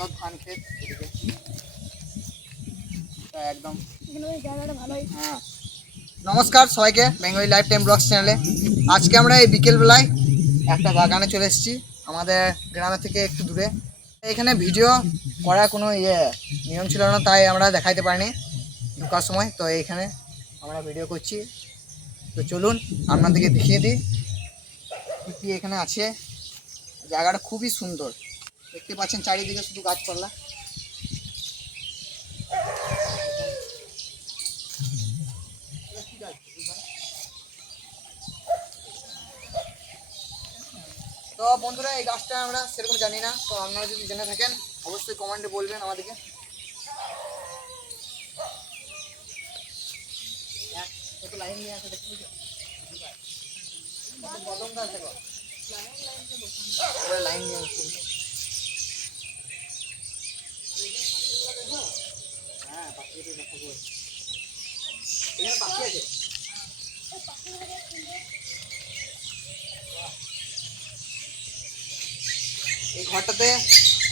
সুন্দর ধান ক্ষেত এদিকে একদম জায়গাটা ভালোই। হ্যাঁ। নমস্কার সবাইকে বেঙ্গলি লাইফ টাইম ব্লগস চ্যানেলে। আজকে আমরা এই বিকেলবেলায় একটা বাগানে চলে এসেছি, আমাদের গ্রামের থেকে একটু দূরে। এখানে ভিডিও করার কোনো নিয়ম ছিল না, তাই আমরা দেখাইতে পারিনি ঢোকার সময়। তো এইখানে আমরা ভিডিও করছি, তো চলুন আপনাদেরকে দেখিয়ে দিই কী কী এখানে আছে। জায়গাটা খুবই সুন্দর, দেখতে পাচ্ছেন চারিদিকে শুধু গাছপালা। তো বন্ধুরা, এই গাছটা আমরা সেরকম জানি না, তো আপনারা যদি জেনে থাকেন অবশ্যই কমেন্টে বলবেন আমাদেরকে। কত লাইন নিয়ে আছে দেখতে কদম গাছ দেখো, লাইন নিয়ে আসছে। হ্যাঁ, পাখি দেখাবো, এখানে পাখি আছে। এই ঘরটাতে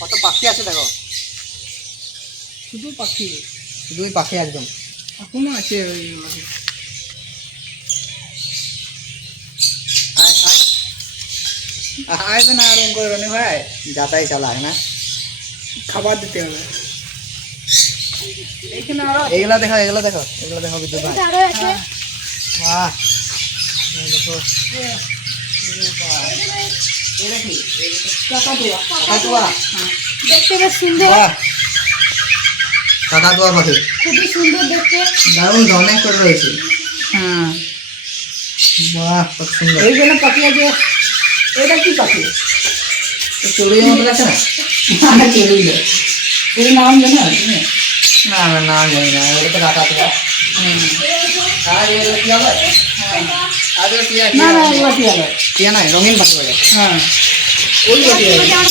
কত পাখি আছে দেখো, শুধু পাখি, শুধুই পাখি একদম। এখনো আছে ওই আয় না আর করে রনি ভাই যাতাই চালায় না, খাবার দিতে হবে। এইখানে আরো এগুলা দেখো, এগুলো দেখো, এগুলো দেখো বিদ্যুৎ ভাই। বাহ, দেখো এটা কি কাকাতুয়া, দেখতে বেশ সুন্দর, বাহ কাকাতুয়া পাখি, খুবই সুন্দর দেখতে, দারুণ অনেক করে রয়েছে। হ্যাঁ বাহ, কত সুন্দর। এইখানে পাখি আছে। এটা কি পাখি? চড়ুইয়ের মতো লাগছে না? চড়ুই না, এর নাম জানো তুমি? না না না, জানি না, ওটা তো কাকাতুয়া। আর এগুলো কি হবে? আর এগুলো টিয়া, না না এগুলো কি হবে? টিয়া নয়, রঙিন পাখি বলে। হ্যাঁ ওই পাখি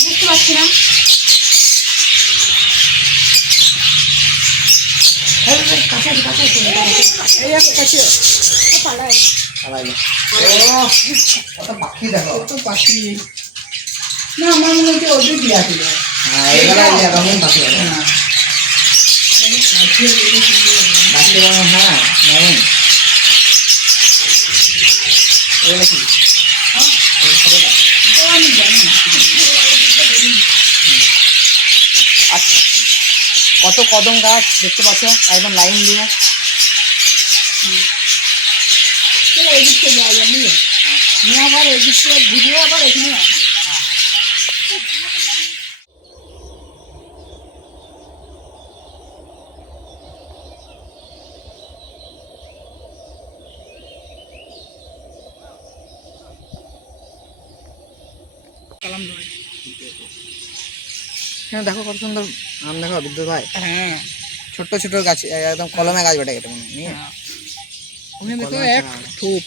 বুঝতে পারছি না। এই একটা পাখি পালায় আলাদা। ও, কত পাখি দেখো। কত পাখি। না আমার মনে হচ্ছে ওদের দিয়া ছিল। হ্যাঁ, এগুলো রঙিন পাখি বলে। হ্যাঁ পাখি রঙ, হ্যাঁ রঙিন। এগুলো কি? আমি জানি না। আচ্ছা, কত কদম গাছ দেখতে পাচ্ছ একদম লাইন দিয়ে। চলো এই দিকটা যাই আমি। নিয়ে আবার এই দিকটা ঘুরিয়ে আবার এখানে আসি। কালাম ধরে। এখানে দেখো কত সুন্দর আম দেখো বিদ্যুৎ ভাই। হ্যাঁ ছোট্ট ছোট গাছ, একদম কলমে গাছ বেটে গেছে মনে হয়। হ্যাঁ। ওখানে দেখো এক থোপ।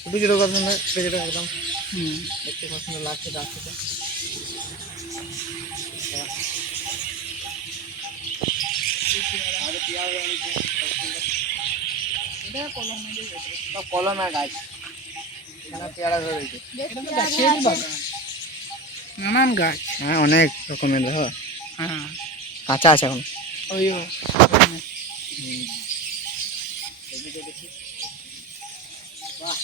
ছোট ছোট কত সুন্দর, ছোট ছোট একদম হুম দেখতে কত সুন্দর লাগছে গাছটা। এটা কলমে দিয়ে সব কলমের গাছ, এখানে পেয়ারা ধরে রয়েছে। এটা তো গাছেরই বাগান। নানান গাছ। হ্যাঁ, অনেক রকমের দেখো, হ্যাঁ কাঁচা আছে এখন। ওই বাহ,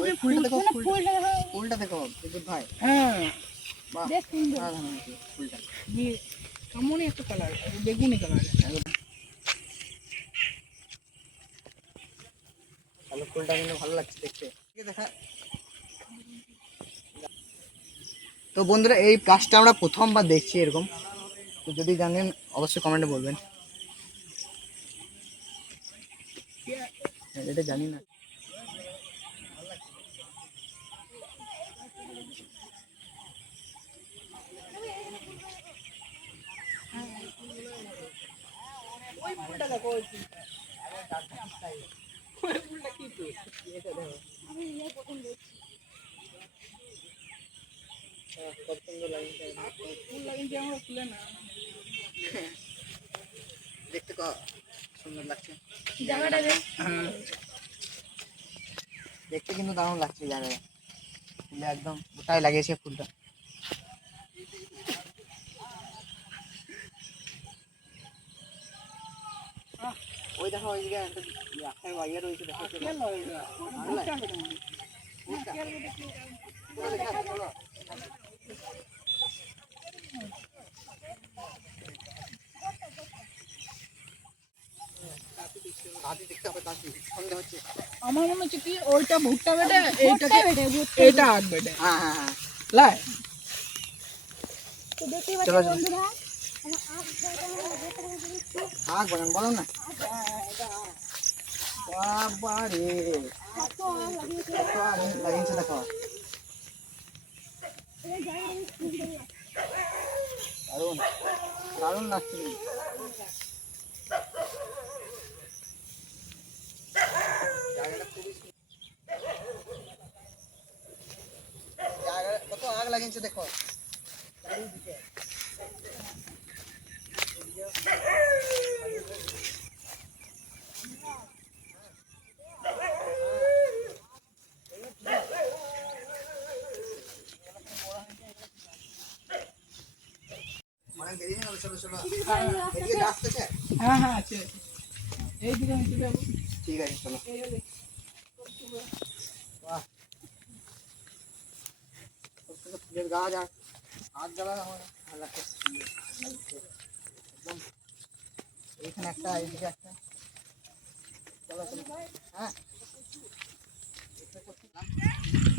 ওই ফুলটা দেখো, ফুলটা দেখো বিদ্যুৎ ভাই। হ্যাঁ বাহ, বেশ সুন্দর। সাধারণ ফুলটা। কেমনই একটা কালার, বেগুনি কালার। ভালো, ফুলটা কিন্তু ভালো লাগছে দেখতে। দেখা। তো বন্ধুরা, এই গাছটা আমরা প্রথমবার দেখছি এরকম, তো যদি জানেন অবশ্যই কমেন্টে বলবেন। এটা জানি না। দেখো ওই ফুলটা। ফুল লাগিয়েছি আমরা ফুলে না। দেখতে সুন্দর লাগছে জায়গাটা বেশ দেখতে, কিন্তু দারুণ লাগছে জায়গাটা। ফুলে একদম গোটায় লাগিয়েছে ফুলটা। ওই দেখো ওই দিকে একটা ইয়ে রয়েছে, দেখো আজকে লয় এটা। ফুলটা হবে না। ফুলটা। তাঁতি দেখতে হবে, তাঁতি সন্দেহ হচ্ছে। আমার মনে হচ্ছে কি ওইটা ভুট্টা বেটে এইটাকে এটা আগ বেটে হ্যাঁ হ্যাঁ হ্যাঁ, লাই তো দেখতেই চলো, পাচ্ছি চলো। বন্ধুরা আগ বলেন, বলো না। বাবা রে, কত আগ লাগিয়েছে দেখো। দারুণ দারুণ লাগছে। জায়গাটা খুবই সুন্দর। জায়গাটা কত আগ লাগিয়েছে দেখো চারিদিকে। অনেক দেরি হয়ে গেল, চলো চলো। এদিকে রাস্তা আছে? হ্যাঁ হ্যাঁ আছে এই দিকে আমি চলে যাবো ঠিক আছে, চলো। এই যে দেখ। বাহ, প্রত্যেকটা ফুলের গাছ আর আগ জ্বালা আমার ভালো লাগছে। একদম এইখানে একটা, এইদিকে একটা। চলো চলো। হ্যাঁ,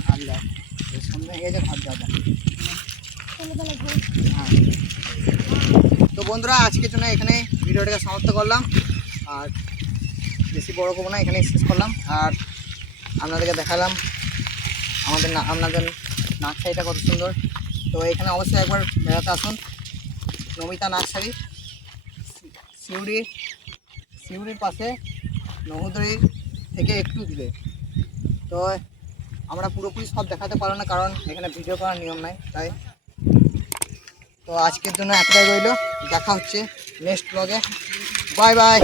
ভাত দাও, এর সন্ধ্যে হয়ে গেছে, ভাত দাও দাও। হ্যাঁ, তো বন্ধুরা আজকের জন্য এখানে ভিডিওটাকে সমাপ্ত করলাম, আর বেশি বড় করবো না, এখানেই শেষ করলাম। আর আপনাদেরকে দেখালাম আপনাদের নার্সারিটা কত সুন্দর। তো এখানে অবশ্যই একবার বেড়াতে আসুন। নমিতা নার্সারি, সিউড়ির পাশে, নহুদরি থেকে একটু দূরে। তো আমরা পুরোপুরি সব দেখাতে পারবো না, কারণ এখানে ভিডিও করার নিয়ম নাই, তাই। তো আজকের জন্য এতটাই রইলো, দেখা হচ্ছে নেক্সট ব্লগে। Bye bye.